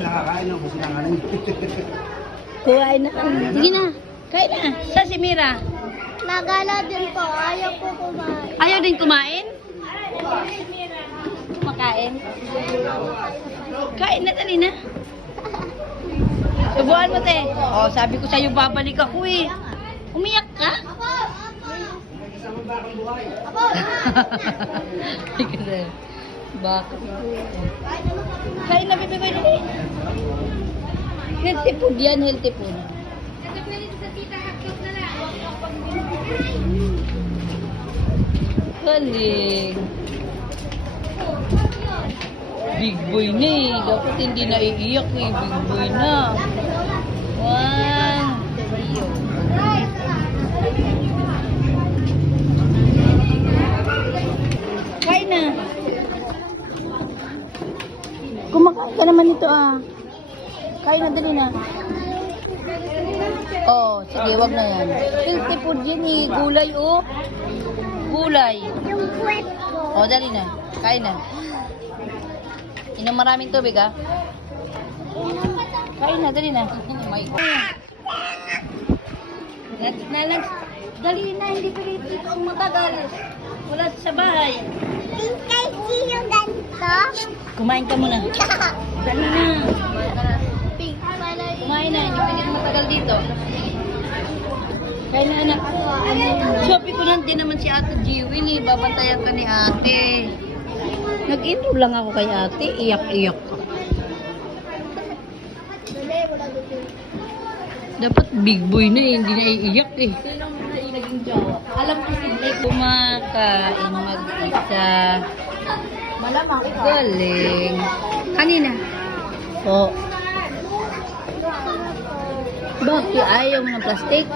nakakain ng kusinangan. Kuhain na kami. Sige na. Kain na. Sa si Mira. Nagala din po. Ayaw po kumain. Ayaw din kumain? Kumakain? Kain na, dali na. Subuhan mo, te. Oh, sabi ko sa'yo, babalik ako eh. Umiyak ka? Bakit? Kain na, bebe, kain na. Healthy food yan, healthy food. Galing. Big boy na eh. Dapat hindi na iiyak eh. Big boy na. One. Kain na. Kumakain ka naman ito ah. Kain na, dali na. Oh, sige, wag na yan. Healthy food yan eh. Gulay oh. Gulay. Yung puwet ko. Oh, dali na. Kain na. Inom maraming tubig ah. Kain na, dali na. Oh my God. Dali na, hindi pa rin ang matagal. Wala sa bahay. Tingkay yung ganito. Kumain ka muna. Dali na. Pink pala yun. Kumain na, hindi pwede matagal dito. Kain na anak. Shopee ko din naman si Ate Jiwin eh. Babantayan ka ni ate. Nag-intro lang ako kay ate. Iyak-iyak ka. Dali, wala dito. Dapat big boy na eh. Hindi na iiyak eh. Sinong naging jowa? Alam ko si Blake kumakain mag-isa. Malamang ikaw. Galing. Kanina. Po. Bakit ayaw mo ng plastic?